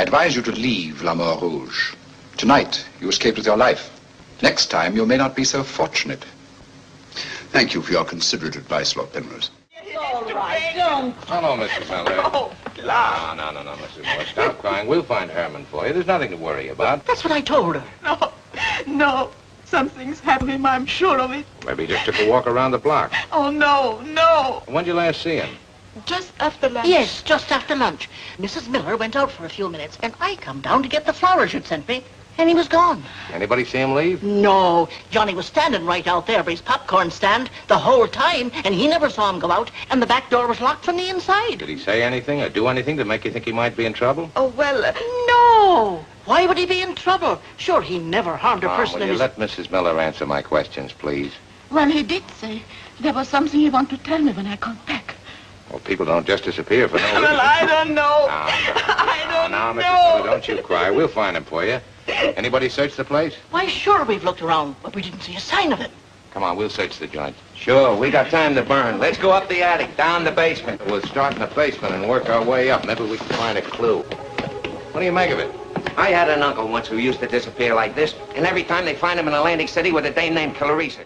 I advise you to leave La Mort Rouge. Tonight, you escaped with your life. Next time, you may not be so fortunate. Thank you for your considerate advice, Lord Penrose. All right, don't. Hello, Mrs. Miller. Oh, No, Mrs. Miller. Stop crying. We'll find Herman for you. There's nothing to worry about. That's what I told her. No. Something's happened to him, I'm sure of it. Maybe he just took a walk around the block. Oh, no. When'd you last see him? Just after lunch. Yes, just after lunch. Mrs. Miller went out for a few minutes, and I come down to get the flowers you'd sent me, and he was gone. Anybody see him leave? No. Johnny was standing right out there by his popcorn stand the whole time, and he never saw him go out, and the back door was locked from the inside. Did he say anything or do anything to make you think he might be in trouble? Oh, well... No. Why would he be in trouble? Sure, he never harmed a person will in you his... let Mrs. Miller answer my questions, please? Well, he did say there was something he wanted to tell me when I got back. Well, people don't just disappear for no reason. Well, I don't know. I don't know. know. Mrs. Miller, don't you cry. We'll find him for you. Anybody search the place? Why, sure, we've looked around, but we didn't see a sign of him. Come on, we'll search the joint. Sure, we got time to burn. Let's go up the attic, down the basement. We'll start in the basement and work our way up. Maybe we can find a clue. What do you make of it? I had an uncle once who used to disappear like this, and every time they find him in Atlantic City with a dame named Clarissa.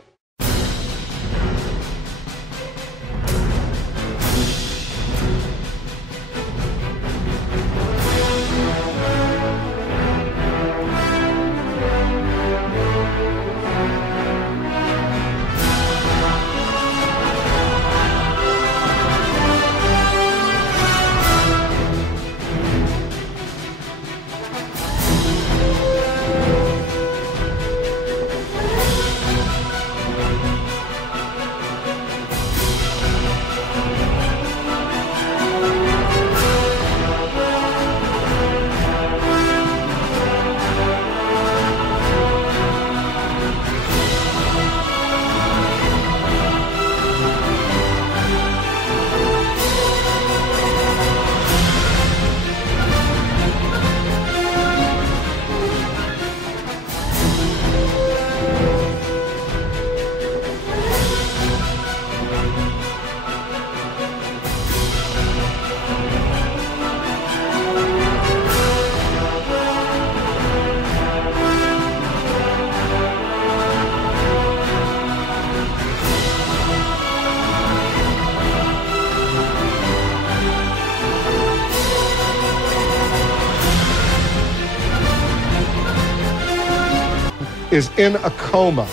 is in a coma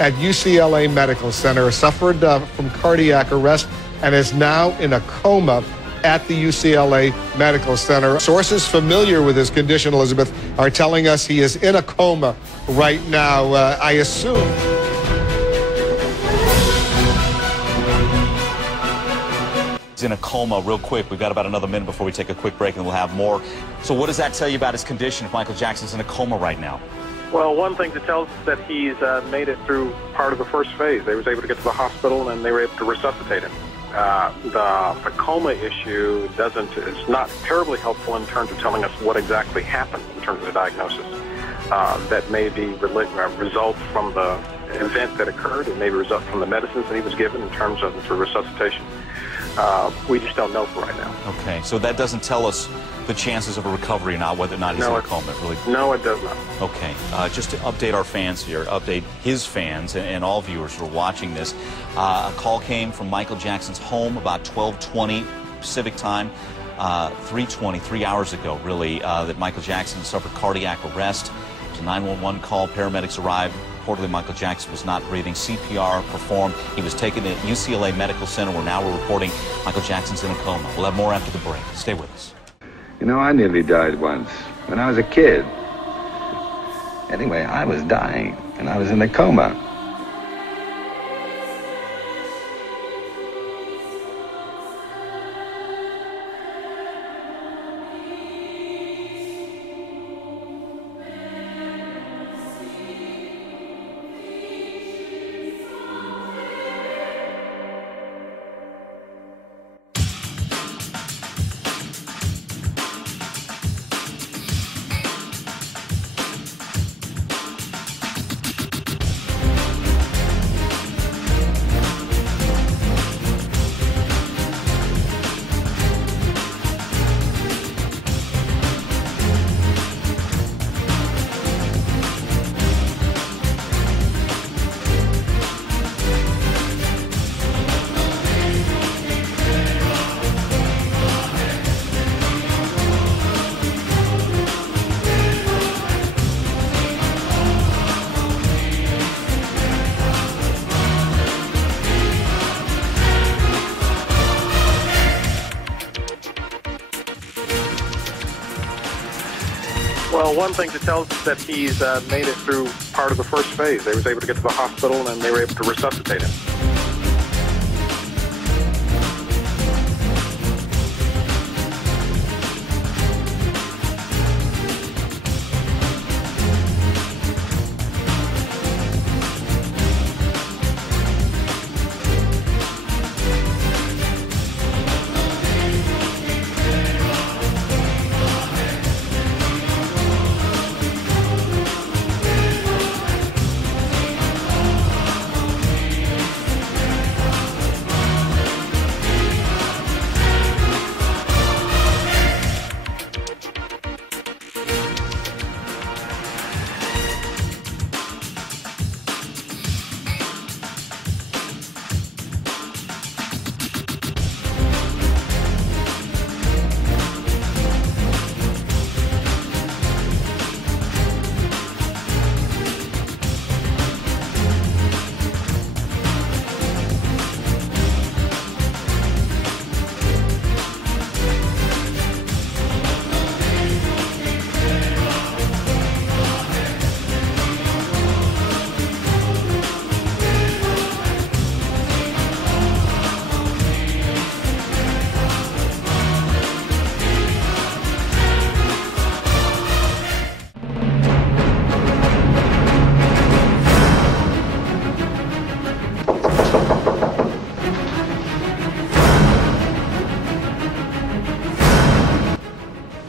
at UCLA Medical Center, suffered from cardiac arrest, and is now in a coma at the UCLA Medical Center. Sources familiar with his condition, Elizabeth, are telling us he is in a coma right now. I assume. He's in a coma. Real quick, we've got about another minute before we take a quick break, and we'll have more. So what does that tell you about his condition if Michael Jackson's in a coma right now? Well, one thing that tells us that he's made it through part of the first phase. They was able to get to the hospital, and they were able to resuscitate him. The coma issue is not terribly helpful in terms of telling us what exactly happened in terms of the diagnosis. That may be result from the event that occurred. It may be result from the medicines that he was given in terms of the resuscitation. We just don't know for right now. Okay, so that doesn't tell us the chances of a recovery, not whether or not he's in a coma. Really? No, it does not. Okay, just to update our fans here, update his fans and all viewers who are watching this. A call came from Michael Jackson's home about 12:20 Pacific time, 3:20, 3 hours ago, really, that Michael Jackson suffered cardiac arrest. It was a 911 call. Paramedics arrived. Reportedly, Michael Jackson was not breathing. CPR performed. He was taken to UCLA Medical Center, where now we're reporting Michael Jackson's in a coma. We'll have more after the break. Stay with us. You know, I nearly died once, when I was a kid. Anyway, I was dying, and I was in a coma. Well, one thing to tell us that he's made it through part of the first phase. They was able to get to the hospital and they were able to resuscitate him.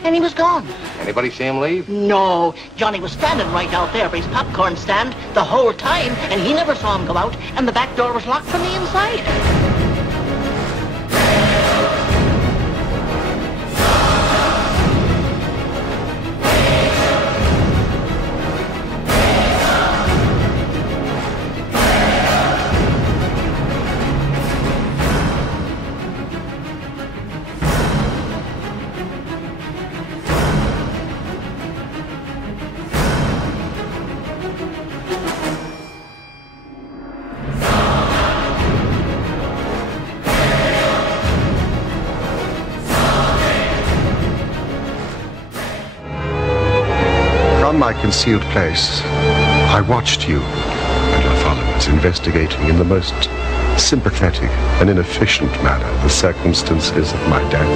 And he was gone. Anybody see him leave? No. Johnny was standing right out there by his popcorn stand the whole time, and he never saw him go out, and the back door was locked from the inside. From my concealed place, I watched you and your followers investigating in the most sympathetic and inefficient manner the circumstances of my death.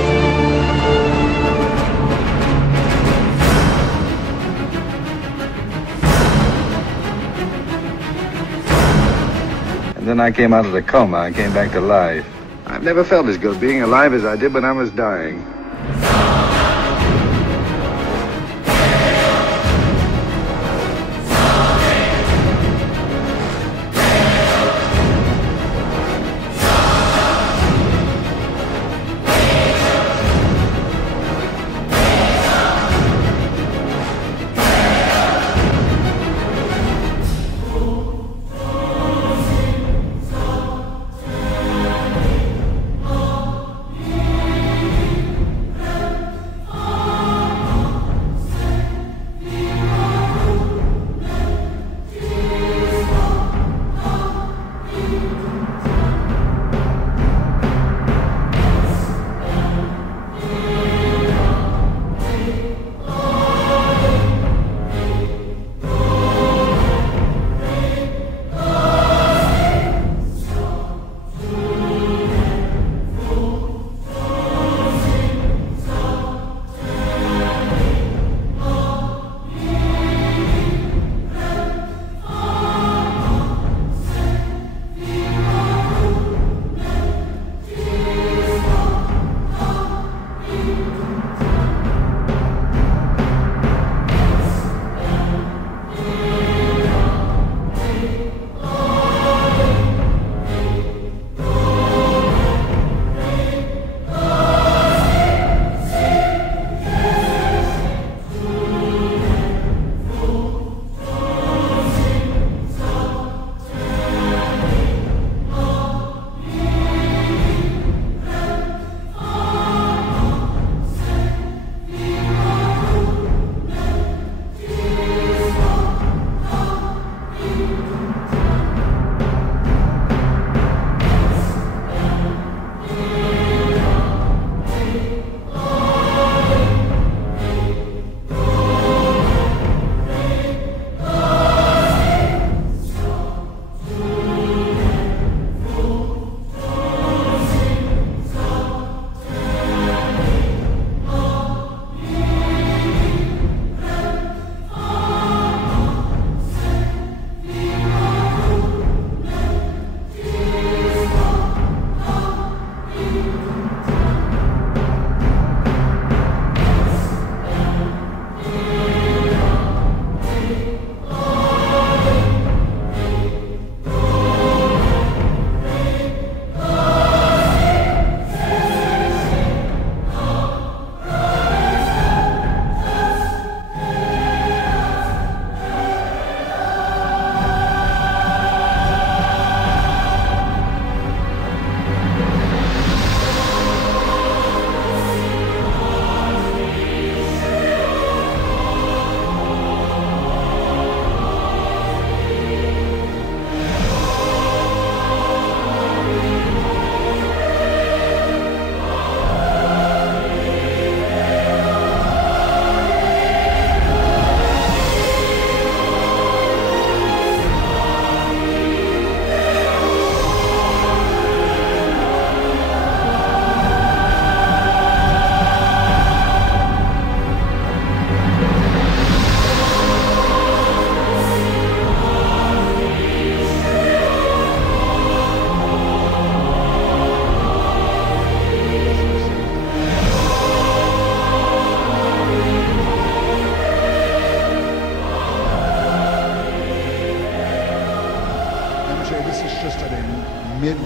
And then I came out of the coma and came back to life. I've never felt as good being alive as I did when I was dying.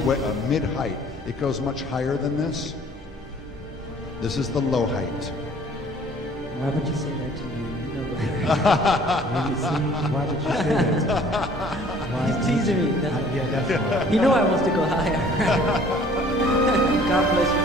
mid-height. It goes much higher than this. This is the low height. Why would you say that to me? You know why would you say that to me? He's teasing me. Yeah, that's why. You know I want to go higher. God bless you.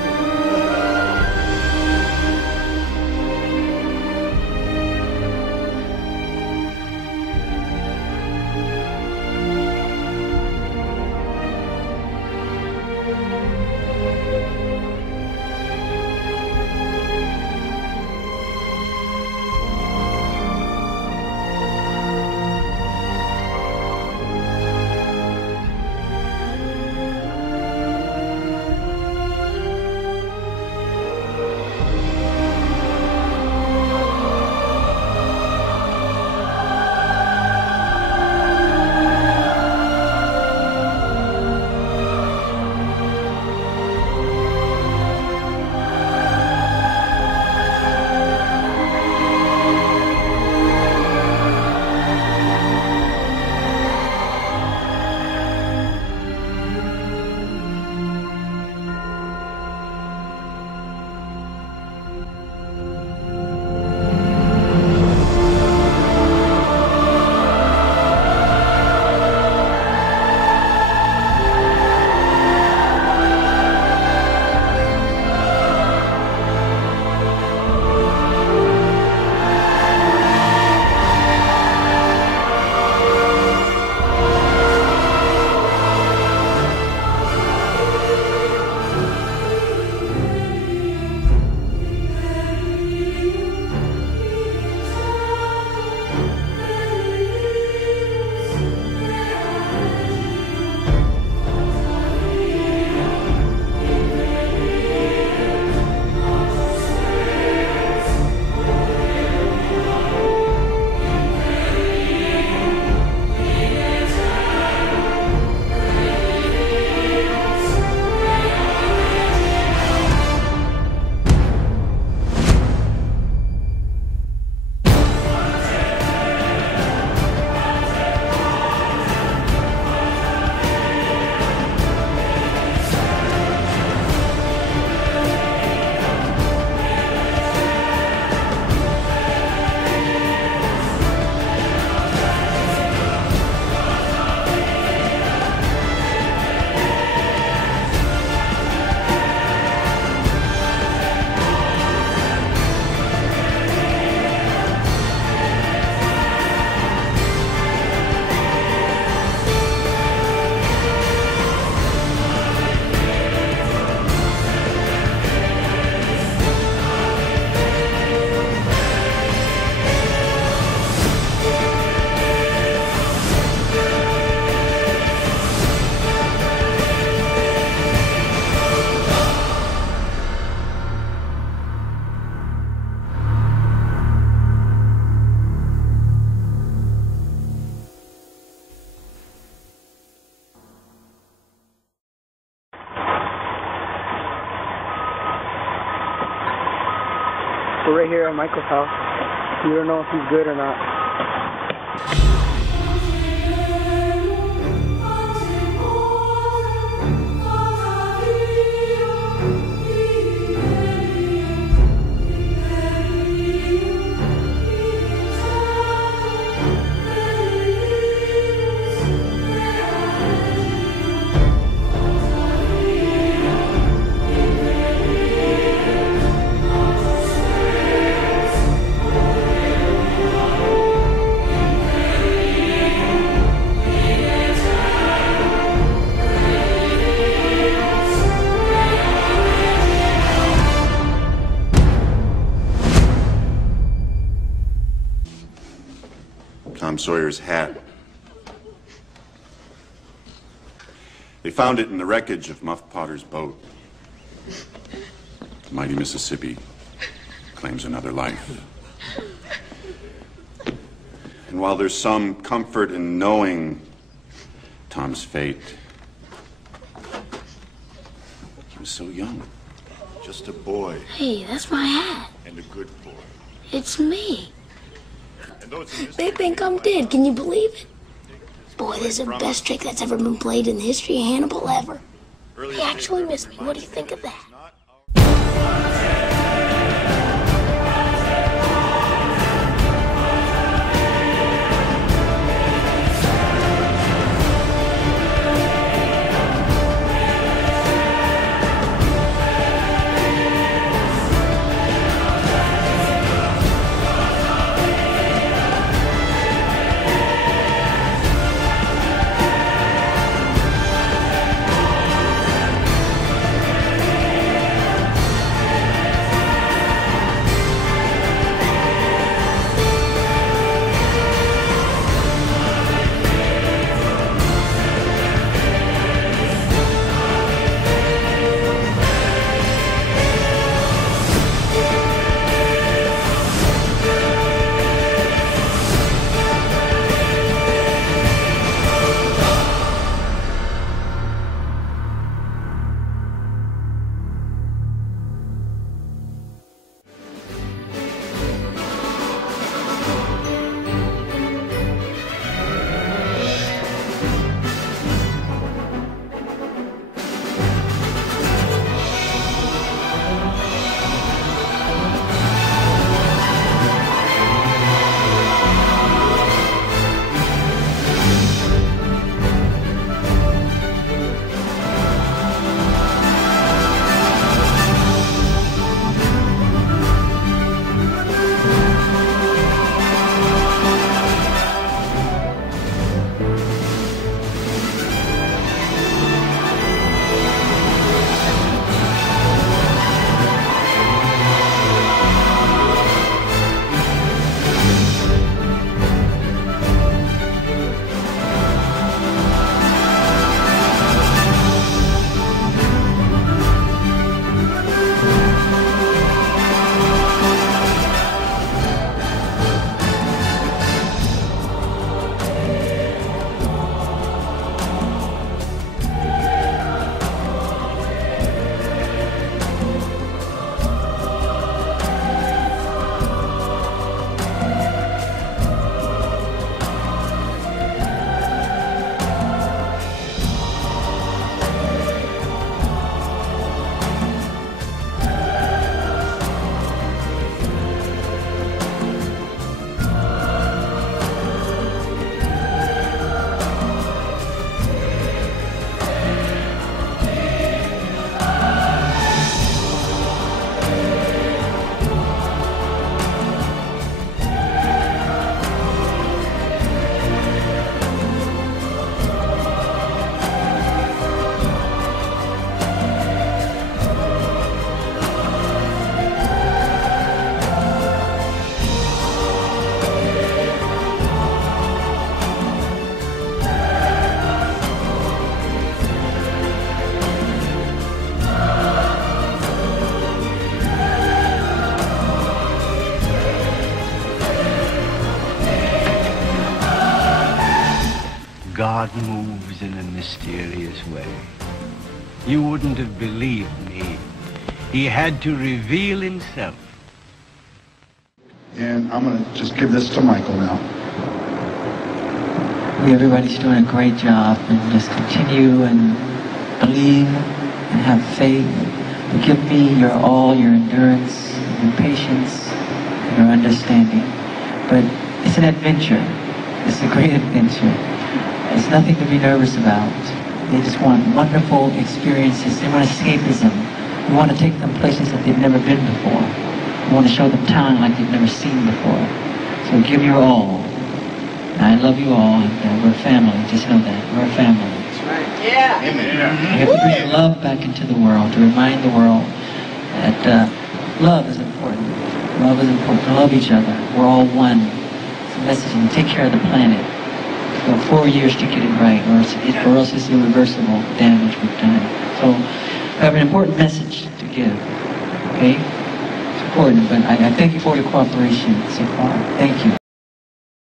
We're right here at Michael's house. We don't know if he's good or not. Tom Sawyer's hat. They found it in the wreckage of Muff Potter's boat. The mighty Mississippi claims another life. And while there's some comfort in knowing Tom's fate, he was so young. Just a boy. Hey, that's my hat. And a good boy. It's me. They think I'm dead. Can you believe it? Boy, this is the best trick that's ever been played in the history of Hannibal ever. He actually missed me. What do you think of that? God moves in a mysterious way. You wouldn't have believed me. He had to reveal himself. And I'm going to just give this to Michael now. Everybody's doing a great job, and just continue and believe and have faith. Give me your all, your endurance, your patience, your understanding. But it's an adventure. It's a great adventure. It's nothing to be nervous about. They just want wonderful experiences. They want escapism. We want to take them places that they've never been before. We want to show them town like they've never seen before. So give your all. I love you all, and we're family. Just know that. We're a family. That's right. Yeah. We have to bring love back into the world, to remind the world that love is important. Love is important. To love each other. We're all one. It's a message, and take care of the planet. For 4 years to get it right, or else it's irreversible damage we've done. So we have an important message to give. Okay? It's important, but I thank you for your cooperation so far. Thank you.